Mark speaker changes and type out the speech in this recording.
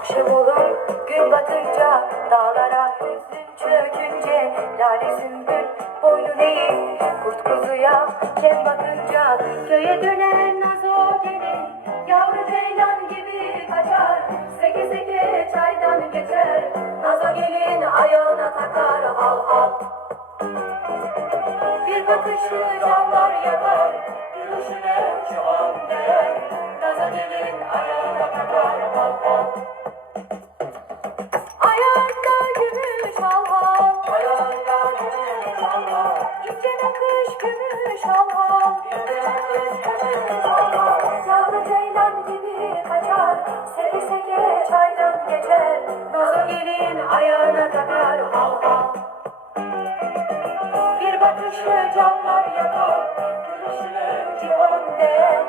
Speaker 1: Akşam olur gün batınca Dağlara hüzün çökünce Lale sümbül boyun eğin Kurt kuzuya kem bakınca Köye dönen nazo gelin Yavru ceylan gibi kaçar. Seke seke çaydan geçer Nazo gelin ayağına takar Al al. Bir bakışlı canlar yakar Gülüşüne şu an değer Nazo gelin ayağına gümüş hal Yavru ceylan gibi kaçar. Seke seke çaydan geçer. Nazo gelin ayağına takar. Hal Bir bakışı camlar yakar. Gülüşüne civan değer